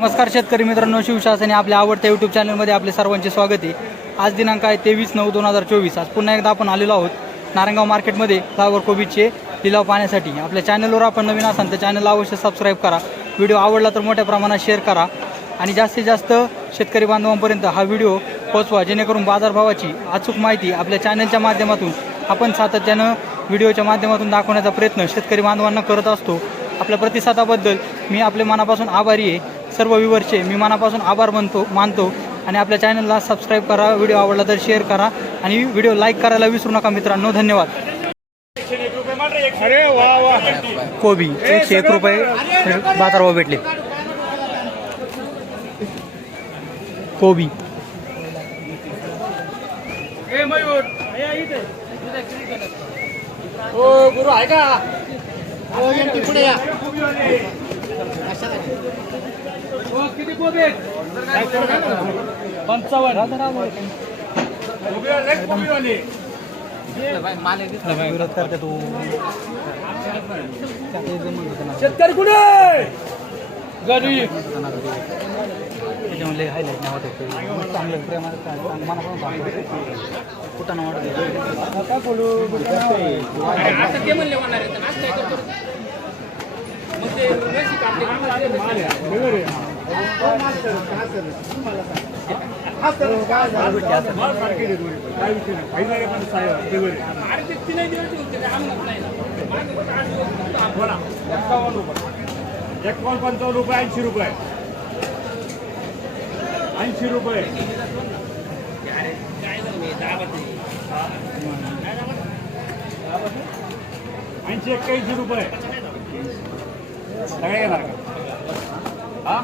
नमस्कार शेतकरी मित्रांनो शिवशासने आपल्या आवडत्या यूट्यूब चॅनलमध्ये आपले सर्वांचे स्वागत आहे. आज दिनांक आहे तेवीस नऊ दोन हजार चोवीस. आज पुन्हा एकदा आपण आलेलो आहोत नारायणगाव मार्केटमध्ये फ्लावर कोबीचे लिलाव पाहण्यासाठी. आपल्या चॅनलवर आपण नवीन असाल तर चॅनलला अवश्य सबस्क्राईब करा. व्हिडिओ आवडला तर मोठ्या प्रमाणात शेअर करा. आणि जास्तीत जास्त शेतकरी बांधवांपर्यंत हा व्हिडिओ पोचवा जेणेकरून बाजारभावाची अचूक माहिती आपल्या चॅनलच्या माध्यमातून आपण सातत्यानं व्हिडिओच्या माध्यमातून दाखवण्याचा प्रयत्न शेतकरी बांधवांना करत असतो. आपल्या प्रतिसादाबद्दल मी आपल्या मनापासून आभारी आहे. सर्व व्ह्यूवरचे मी मनापासून आभार मानतो मानतो. आणि आपल्या चॅनलला सबस्क्राईब करा व्हिडिओ आवडला तर शेअर करा. आणि व्हिडिओ लाईक करायला विसरू नका मित्रांनो. धन्यवाद. अरे वा वा. कोबी एकशे एक रुपये. बाजारभाव भेटले. कोबी. ए मयूर. हो गुरु आहे का? विरोध करते तू शेतकरी कुठे? गरीब त्याच्यामध्ये हायलाईट नाही वाटत चांगलं प्रेमानं मला पण कुठं ना वाटत म्हणले आहे, काय करतो ते बोला. रुपये. एकावन्न पंचावन्न रुपये ऐंशी रुपये ऐंशी रुपये ऐंशी एक्क्याऐंशी रुपये सगळे येणार का हा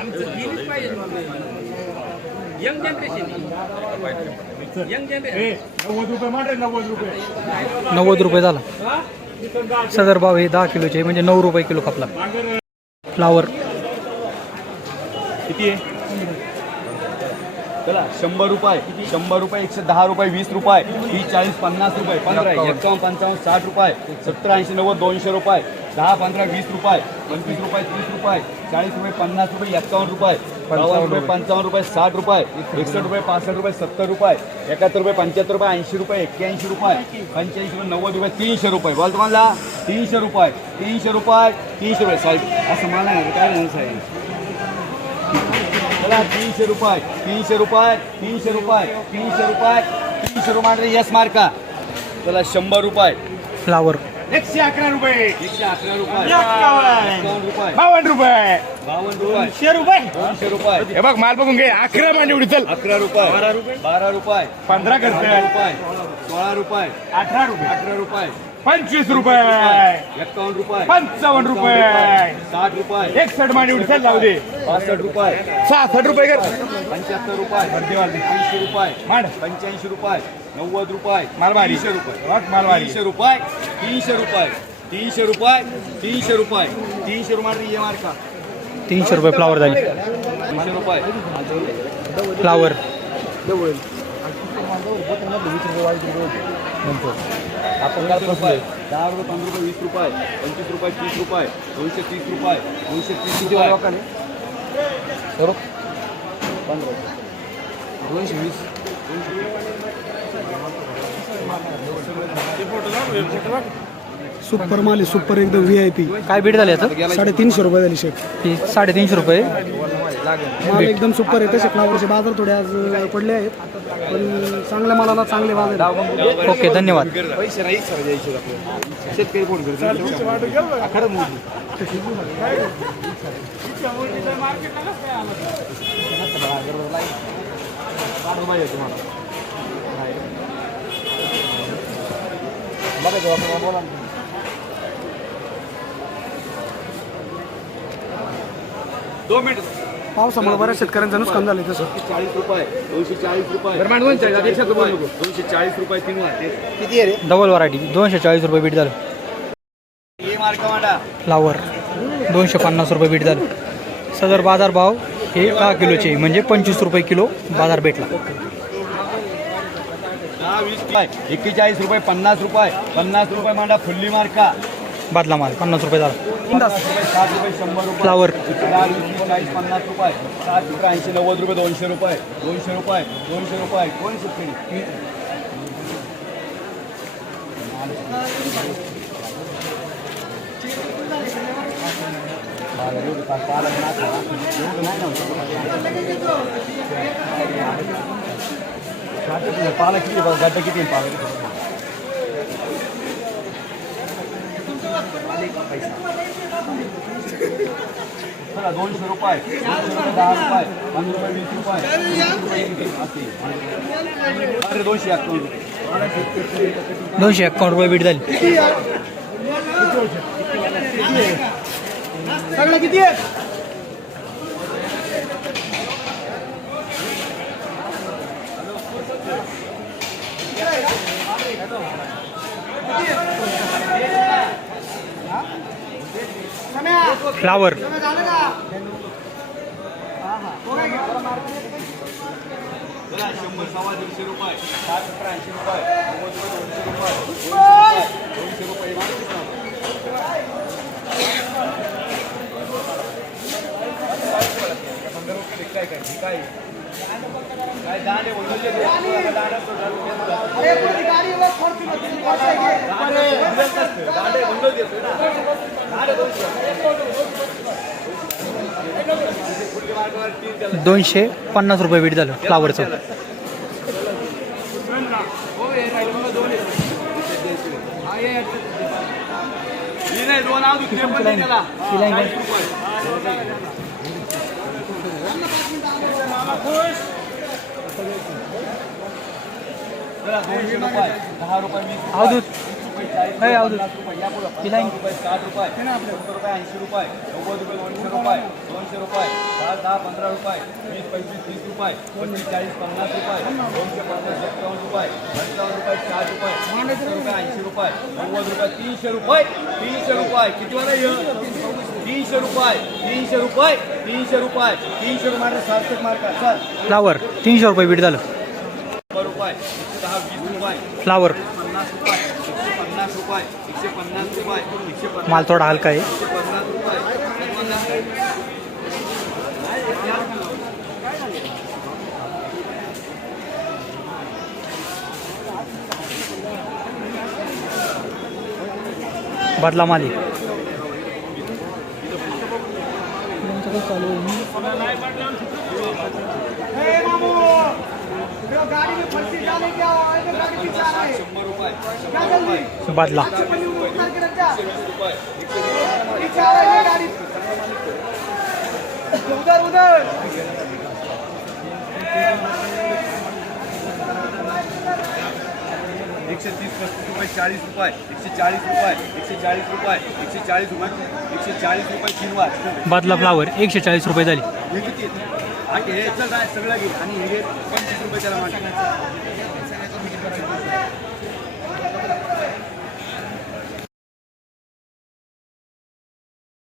आमचं गेलीच पाहिजे यंग जनरेशन यंग जनरेशन नव्वद रुपये मांडे नव्वद रुपये. नव्वद रुपये झाला. सदर भाव हे दहा किलोचे म्हणजे नऊ रुपये किलो कापला. फ्लावर किती आहे? चला शंभर रुपये शंभर रुपये एकशे दहा रुपये वीस रुपये तीस चाळीस पन्नास रुपये पंधरा एक्कावन्न पंचावन्न साठ रुपये सत्तर ऐंशी नव्वद दोनशे रुपये. दहा पंधरा वीस रुपये पंचवीस रुपये तीस रुपये चाळीस रुपये पन्नास रुपये एक्कावन्न रुपये बावन्न रुपये पंचावन्न रुपये साठ रुपये एकसष्ट रुपये पासष्ट रुपये सत्तर रुपये एकाहत्तर रुपये पंच्याहत्तर रुपये ऐंशी रुपये एक्क्याऐंशी रुपये पंच्याऐंशी रुपये नव्वद रुपये तीनशे रुपये. बोल तुम्हाला तीनशे रुपये तीनशे रुपये तीनशे रुपये. साहेब असं मला नाही काय नाही साहेब. चला तीनशे रुपये तीनशे रुपये तीनशे रुपये तीनशे रुपये तीनशे रुपये यस मार्का. चला शंभर रुपये. फ्लावर एकशे अकरा रुपये. एकशे अकरा रुपये. बावन्न. रुपये. बावन्न रुपये. शे रुपये. दोनशे रुपये. हे बघ माल बघून घे. अकरा मांडी उडी चल. अकरा रुपये. बारा रुपये. बारा रुपये. पंधरा रुपये. सोळा रुपये. अठरा रुपये. अठरा रुपये. पंचवीस रुपये. एकावन्न रुपये. पंचावन्न रुपये. साठ रुपये. एकसठ मांडी उडी चल जाऊ दे. पासष्ट रुपये. सहासष्ट रुपये कर. पंच्याहत्तर रुपये. ऐंशी रुपये. मांड. पंच्याऐंशी रुपये. नव्वद रुपये. मालवारी. तीनशे रुपये. वाट मालवारी. तीनशे रुपये. तीनशे रुपये. तीनशे रुपये. तीनशे रुपये. तीनशे रुपये ये मार्का तीनशे रुपये फ्लावर झाली. तीनशे रुपये. फ्लावर आपण काय रुपये दहा रुपये पंधरा रुपये वीस रुपये पंचवीस रुपये तीस रुपये दोनशे तीस रुपये दोनशे तीस रुपये दोनशे वीस. सुपर माल सुपर एकदम व्ही आय पी काय बीट झाले आता? साडेतीनशे रुपये झाली शेट. ही साडेतीनशे रुपये. माल एकदम सुपर आहे तसे फ्लावरचे बाजार थोडे आज पडले आहेत. पण चांगल्या मालाला चांगले बाजार आहेत. ओके धन्यवाद. पैसे नाही सर द्यायचे आपल्याला. शेतकरी कोण करतो खरं मोठी दोन मिनिट. पावसामुळे बऱ्याच शेतकऱ्यांचं नुकसान झालं तसं चाळीस रुपये दोनशे चाळीस रुपये. दोनशे चाळीस रुपये तीन वाटे डबल व्हरायटी दोनशे चाळीस रुपये बीट झालं. फ्लावर दोनशे पन्नास रुपये बीट झालं. सदर बाजार भाव हे दहा किलोचे म्हणजे पंचवीस रुपये किलो बाजार भेटला. एक्केचाळीस रुपये पन्नास रुपये. पन्नास रुपये मांडा फुल्ली मार्का बादला माल पन्नास रुपये झाला. पन्नास रुपये साठ रुपये शंभर रुपये फ्लावर. दहा वीस चाळीस पन्नास रुपये साठ सतरा ऐंशी नव्वद रुपये दोनशे रुपये दोनशे रुपये दोनशे रुपये कोण शेतकरी पालक पालक. एवढं नाही ना होत. साठच आहे. पालक किती आहे बघ, गड्डा किती आहे दोनशे रुपये दहा रुपये पंधरा रुपये वीस रुपये। अरे दोनशे अकाउंट दोनशे एकावन्न रुपये बीट झाली. सगळं किती आहे? फ्लावर शंभर सव्वा दीडशे रुपये साठ सतरा ऐंशी रुपये दोनशे रुपये दोनशे रुपये. पंधरा रुपये काय काय काय काय दाणे दाणे अरे कोणी गाडी वर Fortuner ची बस आहे की? दाणे बंद देतोय ना दाणे दोनशे पन्नास रुपये बीट झालं फ्लावरचं. दहा रुपये वीस रुपये अवधूत रुपये चाळीस अवधूत पन्नास रुपये या रुपये साठ रुपये सत्तर रुपये ऐंशी रुपये नव्वद रुपये दोनशे रुपये दोनशे रुपये दहा दहा पंधरा रुपये वीस पंचवीस तीस रुपये पंचवीस चाळीस पन्नास रुपये दोनशे पन्नास एक्कावन्न रुपये पंचावन्न रुपये चार रुपये सत्तर रुपये ऐंशी रुपये नव्वद रुपये तीनशे रुपये तीनशे रुपये किती वाला तीनशे रुपये तीनशे रुपये तीनशे रुपये तीनशे रुपये सातशे मार्क सर फ्लावर तीनशे रुपये बीट झालं शंभर रुपये एकशे दहा वीस रुपये फ्लावर पन्नास रुपये एकशे पन्नास रुपये एकशे पन्नास रुपये एकशे फ्लावर माल थोडा हलका आहे. बदला माली चालू बदला। रही है गाड़ी। उधर उधर। एकशे तीस पस्तीस रुपये चाळीस रुपये एकशे चाळीस रुपये एकशे चाळीस रुपये एकशे चाळीस रुपये एकशे चाळीस रुपये तीन वाट बदला फ्लावर एकशे चाळीस रुपये झाली आणि हे काय सगळं घे. आणि हे पंचवीस रुपये त्याला मागे.